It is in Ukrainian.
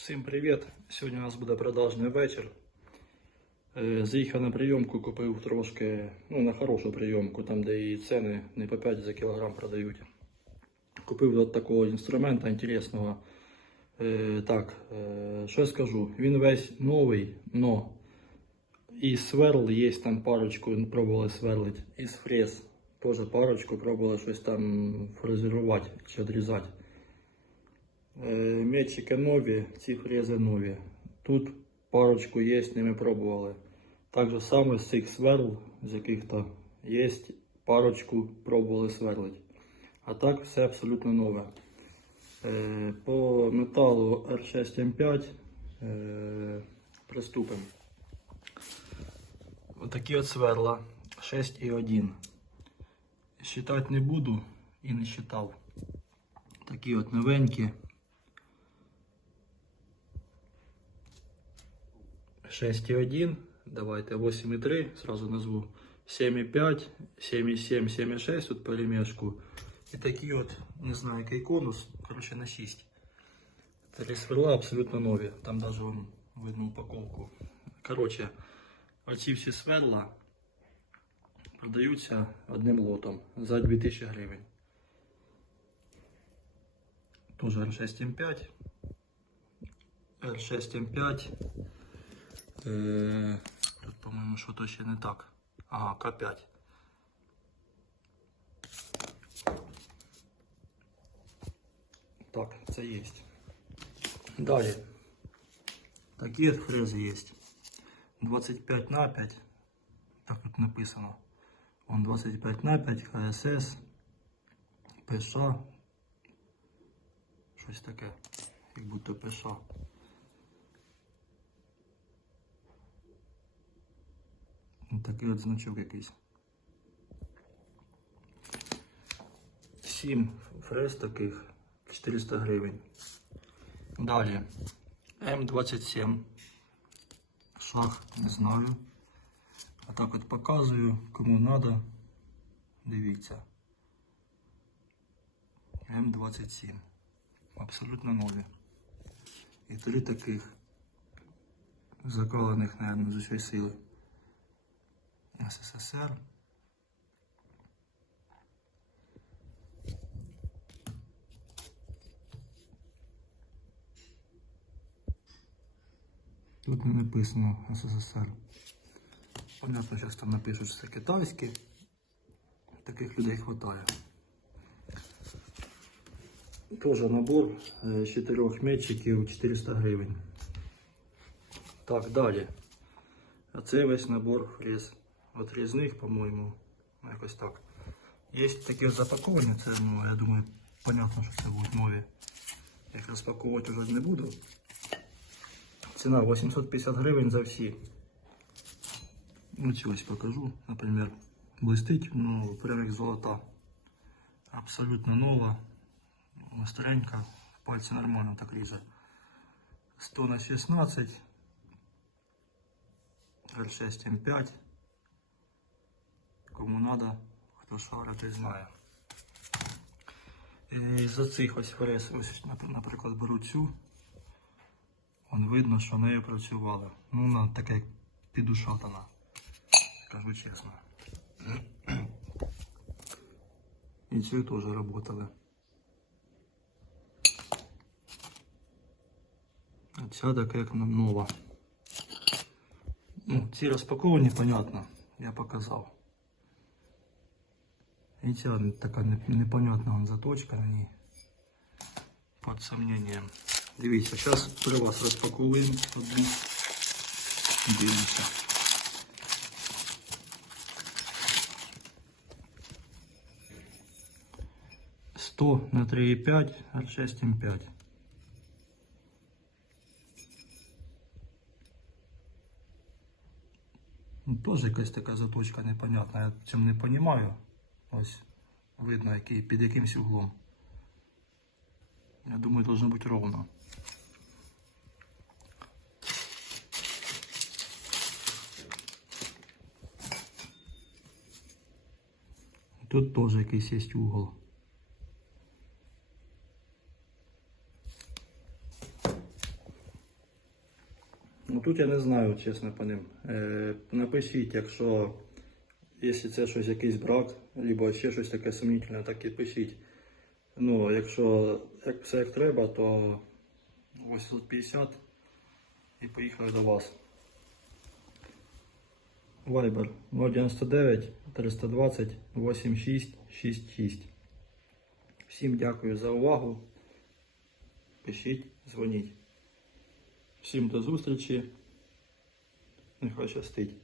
Всім привіт! Сьогодні у нас буде продажний вечір. Е, Заїхав на прийомку, купив трошки, ну на хорошу прийомку, там де і ціни не по 5 за кілограм продають. Купив от такого інструмента інтересного. Е, Так, е, що я скажу? Він весь новий, но і сверл є там парочку, пробували сверлити, із фрез. Теж парочку пробували щось там фрезерувати чи відрізати. Е, Метчики нові, ці фрези нові. Тут парочку є, ними пробували. Так же саме з цих сверл, з яких-то є, парочку пробували сверлити. А так все абсолютно нове. Е, По металу R6M5 е, приступимо. Отакі от сверла 6,1. Считати не буду і не считав. Такі от новенькі. 6,1, давайте 8,3, сразу назву 7,5, 7,7, 7,6 тут перемешку. І такі от, не знаю, який конус, коротше на 6. Три сверла абсолютно нові, там даже вон видно упаковку. Коротше, оці всі сверла продаються одним лотом за 2000 гривень. Тоже R6M5. R6M5. Е, Тут, по-моєму, що-то ще не так. Ага, К5. Так, це є. Далі. Такі фрези є. 25 на 5. Так тут написано. Он 25 на 5, ХСС, ПШ. Щось таке. Як будто ПШ. Такий от значок якийсь. Сім фрез таких 400 гривень. Далі М27. Шах, не знаю. А так от показую, кому треба. Дивіться. М27. Абсолютно нові. І три таких закалених, мабуть, з усієї сили. СССР. Тут не написано СССР. Понятно, зараз там напишуть, що це китайські. Таких людей вистачає. Тоже набор з чотирьох метчиків 400 гривень. Так, далі. А це весь набор фрез. От різних, по-моєму, якось так. Є такі запаковані, це, ну, я думаю, понятно, що це будуть нові. Їх розпаковувати вже не буду. Ціна 850 гривень за всі. Ну, ці ось покажу, наприклад, блистить, ну, прям як золота. Абсолютно нова, старенька, пальці нормально так ріже. 100 на 16, R6 M5. Кому надо, хто шарить, той знає. І за цих ось фрез, ось, наприклад, беру цю. Вон видно, що нею працювали. Ну, вона така як підушатана, кажу чесно. І цю теж працювали. А ця така як нова. Ну, ці розпаковані, понятно, я показав. І ця така не- непонятна вон заточка на ній. Під сомненням. Дивіться, зараз при вас розпакуємо одну. Дивимося. Сто на 3,5, R6 М5. Ну, Теж якась така заточка непонятна, я цим не розумію. Ось видно, який, під якимсь углом. Я думаю, должно бути ровно. Тут теж якийсь є угол. Ну тут я не знаю, чесно по ним. Е, напишіть, якщо, якщо це щось якийсь брак, або ще щось таке сумнітельне, так і пишіть. Ну, якщо як все як треба, то 850 і поїхали до вас. Viber 099 320 8666. Всім дякую за увагу. Пишіть, дзвоніть. Всім до зустрічі. Нехай щастить.